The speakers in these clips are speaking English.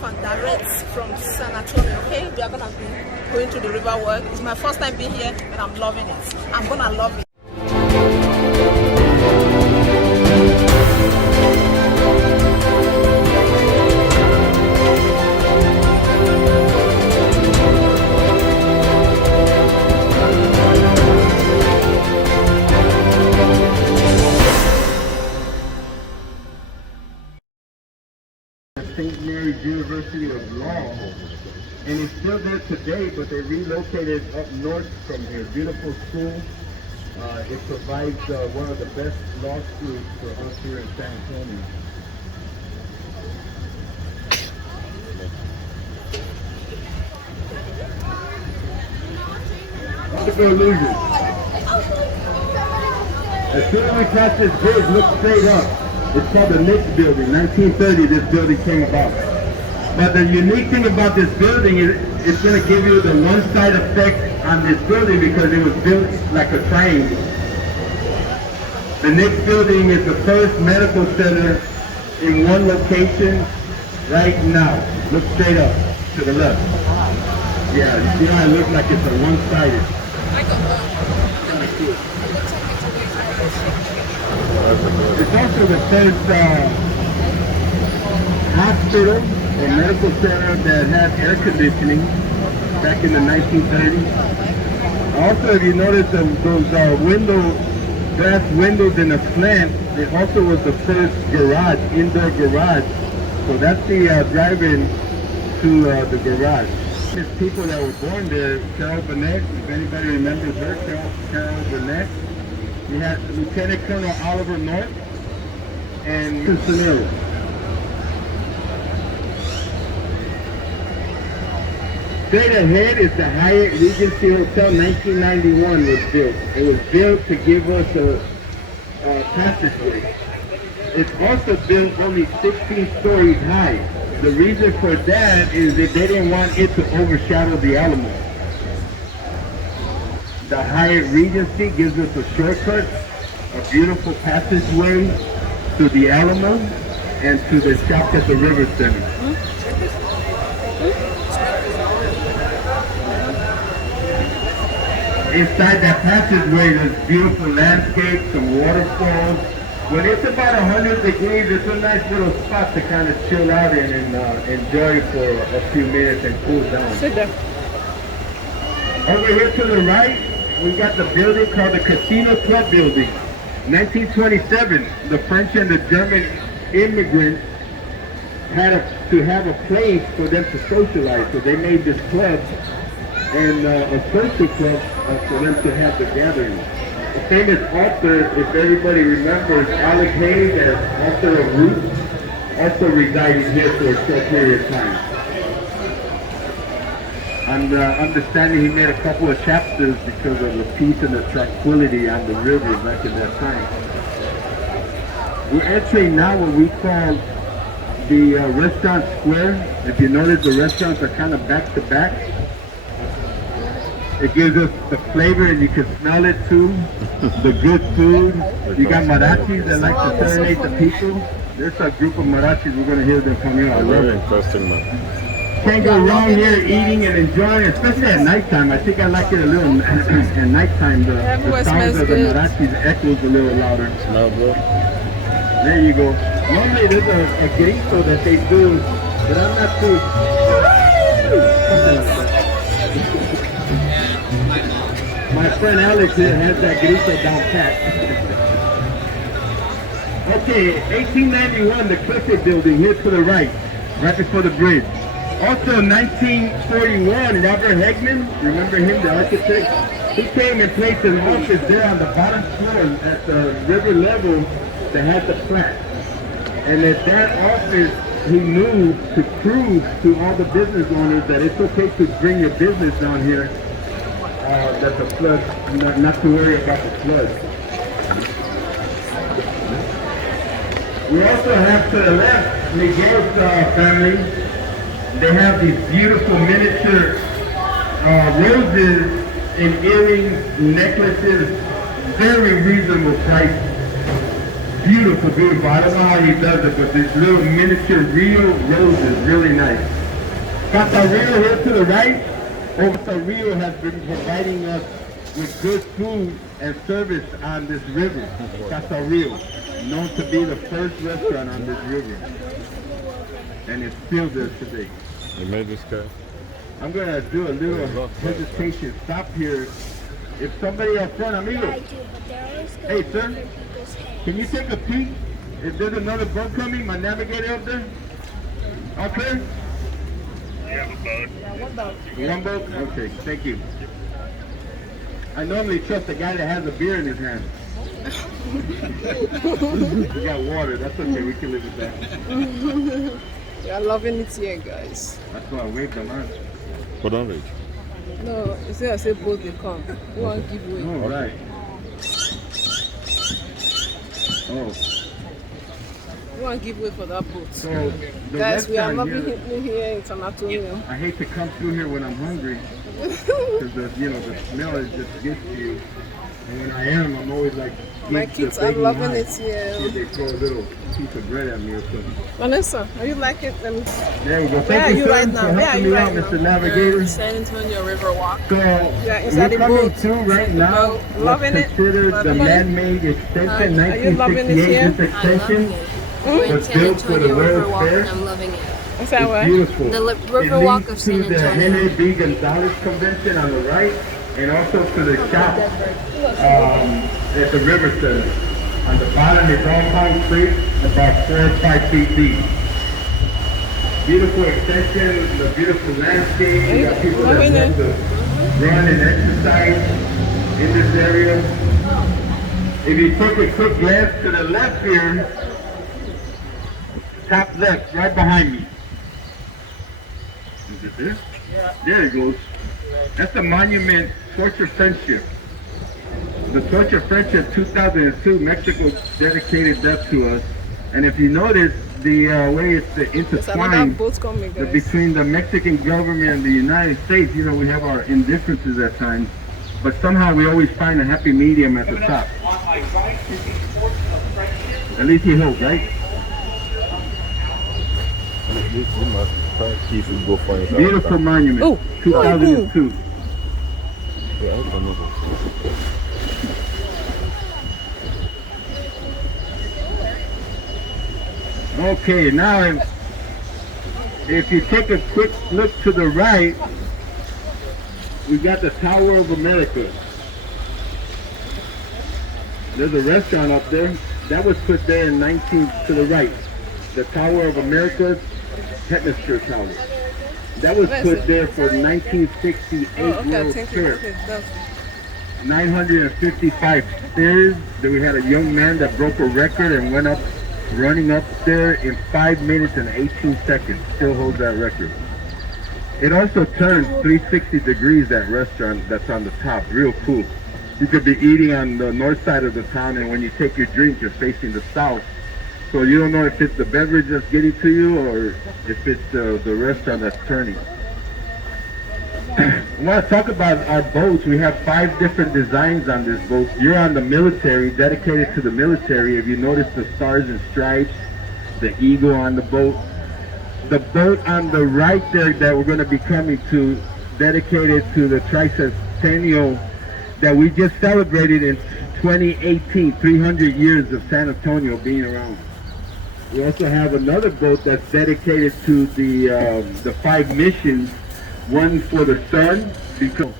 live and direct from San Antonio, okay? We are gonna be going to the river work. It's my first time being here and I'm loving it. I'm gonna love it. St. Mary's University of Law, and it's still there today, but they relocated up north from here. Beautiful school. It provides one of the best law schools for us here in San Antonio. Optical illusion. As soon as we pass this bridge, look straight up. It's called the Knicks Building. 1930, this building came about. But the unique thing about this building is it's going to give you the one-side effect on this building because it was built like a triangle. The Knicks Building is the first medical center in one location right now. Look straight up to the left. Yeah, you see how it looks like it's a one-sided. It's also the first hospital or medical center that had air conditioning back in the 1930s. Also, if you notice those glass windows in the slant, it also was the first garage, indoor garage. So that's the drive-in to the garage. There's people that were born there. Carol Burnett, if anybody remembers her, Carol Burnett. You had Lieutenant Colonel Oliver North and Cincinnati. Straight ahead is the Hyatt Regency Hotel. 1991 was built. It was built to give us a passageway. It's also built only 16 stories high. The reason for that is that they didn't want it to overshadow the Alamo. The Hyatt Regency gives us a shortcut, a beautiful passageway to the Alamo and to the shop at the River Center. Inside that passageway, there's beautiful landscapes, some waterfalls. When it's about 100 degrees, it's a nice little spot to kind of chill out in and enjoy for a few minutes and cool down. Sit there. Over here to the right, we got the building called the Casino Club Building. 1927, the French and the German immigrants had to have a place for them to socialize. So they made this club and a social club for them to have the gathering. The famous author, if everybody remembers, Alex Hayes, as author of Roots, also resided here for a short period of time. I'm understanding he made a couple of chapters because of the peace and the tranquility on the river back in that time. We're entering now what we call the restaurant square. If you notice, the restaurants are kind of back to back. It gives us the flavor and you can smell it too. The good food. You got marachis that like to serenade the people. There's a group of marachis, we're going to hear them come here. I love it. Can't go wrong here eating and enjoying, especially at nighttime. I think I like it a little at nighttime. The sounds of the marachis echoes a little louder. There you go. Normally there's a grito that they do, but I'm not too... My friend Alex here has that grito down pat. Okay, 1891, the Clifton Building here to the right before the bridge. Also, 1941, Robert Hegman, remember him, the architect? He came and placed an office there on the bottom floor at the river level that had the plaque. And at that office, he moved to prove to all the business owners that it's okay to bring your business down here, that the flood, not to worry about the flood. We also have to the left, Miguel's family. They have these beautiful miniature roses and earrings, necklaces, very reasonable price. beautiful, beautiful. I don't know how he does it, but these little miniature Rio roses, really nice. Casa Rio here to the right. Casa Rio has been providing us with good food and service on this river. Casa Rio, known to be the first restaurant on this river. And it's still there today. You made this guy? I'm going to do a little hesitation stop here. If somebody up front, amigo. Yeah, I do, but they're always going Hey, to sir. other people's heads. Can you take a peek? If there's another boat coming, my navigator up there? Okay. Yeah, one boat. One boat? Okay, thank you. I normally trust the guy that has a beer in his hand. We got water, that's okay, we can live with that. You're loving it here, guys. That's why I waved them on. Hold on, Rich. No, instead I say both they come. You want to give away. Oh, right. Oh, You want to give way for that boat. so the Guys, we are restaurant loving here, it here in San Antonio. I hate to come through here when I'm hungry, because the smell is just gets to you. And when I am, I'm always like, My keep the kids are begging loving eye. it See here. if they throw a little piece of bread at me or something. Vanessa, are you like it? Let me... There we go. Where Thank are you sir, right now? for Where are helping you me right out, now? Mr. Navigator. San Antonio River Walk. So Yeah, inside we're the coming boat. to right now boat. Loving what's it? considered the Loving it? man-made extension. Are you loving it 1968, here? this extension We're in was San built for the Antonio River World's Walk Fair. and I'm loving it. Is that It's what? beautiful. The River It Walk leads of San to the Antonio. Hyatt B. Gonzalez Convention on the right, and also to the shop at the River Center. On the bottom is all concrete, about 4 or 5 feet deep. Beautiful extension, the beautiful landscape. You got people that love to run and exercise in this area. If you take a quick glance to the left here, top left, right behind me. Is it there? There it goes. That's the monument, Torch of Friendship. The Torch of Friendship 2002, Mexico dedicated that to us. And if you notice, the way it's There's another intertwined boat coming, guys. between the Mexican government and the United States, we have our indifferences at times, but somehow we always find a happy medium at the top. At least you hope, right? You must try to keep it go for yourself. Beautiful monument, Oh, 2002. Yeah, I don't know. Okay, now if you take a quick look to the right, we got the Tower of America. There's a restaurant up there. That was put there in to the right. The Tower of America, Hemisphere Tower. That was Where is put it? there for 1968 Oh, okay, World thank you. Fair. Okay, that's... 955 stairs. Then we had a young man that broke a record and went up, running up there in 5 minutes and 18 seconds. Still holds that record. It also turns 360 degrees, that restaurant that's on the top. Real cool. You could be eating on the north side of the town, and when you take your drink, you're facing the south. So you don't know if it's the beverage that's getting to you or if it's the restaurant that's turning. I want to talk about our boats. We have 5 different designs on this boat. You're on the military, dedicated to the military. If you notice the stars and stripes, the eagle on the boat. The boat on the right there that we're going to be coming to, dedicated to the tricentennial that we just celebrated in 2018, 300 years of San Antonio being around. We also have another boat that's dedicated to the 5 missions. One for the sun, because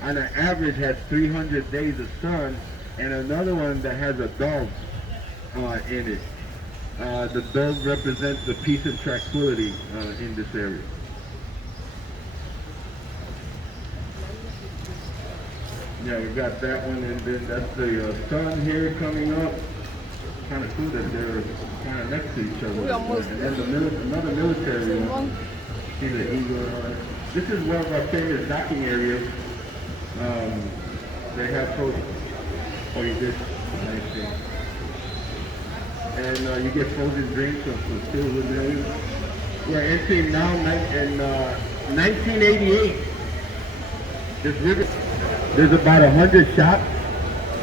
on an average has 300 days of sun, and another one that has a dove in it. The dove represents the peace and tranquility in this area. Yeah, we got that one, and then that's the sun here coming up. Kind of cool that they're kind of next to each other. We almost And then another military one. See the eagle. This is one of our famous docking areas. They have posts. Oh, you did? Nice thing. And you get frozen drinks of silver million. We're entering now in 1988. This river, there's about 100 shops,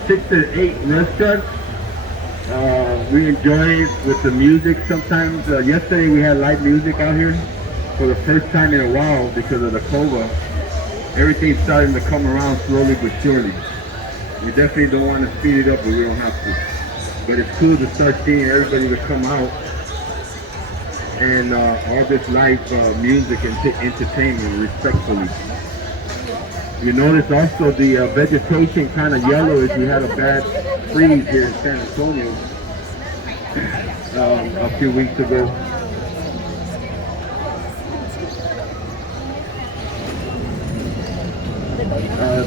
6 to 8 restaurants. We enjoy it with the music sometimes. Yesterday we had live music out here for the first time in a while because of the COVID. Everything's starting to come around slowly but surely. We definitely don't want to speed it up, but we don't have to. But it's cool to start seeing everybody to come out and all this live music and entertainment respectfully. You notice also the vegetation kind of yellow as we had a bad freeze here in San Antonio a few weeks ago.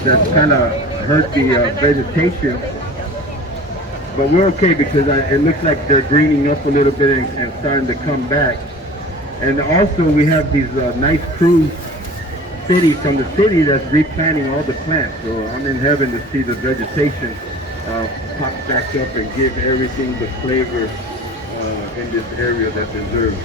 That's kind of hurt the vegetation, but we're okay because it looks like they're greening up a little bit and starting to come back. And also we have these nice crews from the city that's replanting all the plants. So I'm in heaven to see the vegetation pop back up and give everything the flavor in this area that deserves.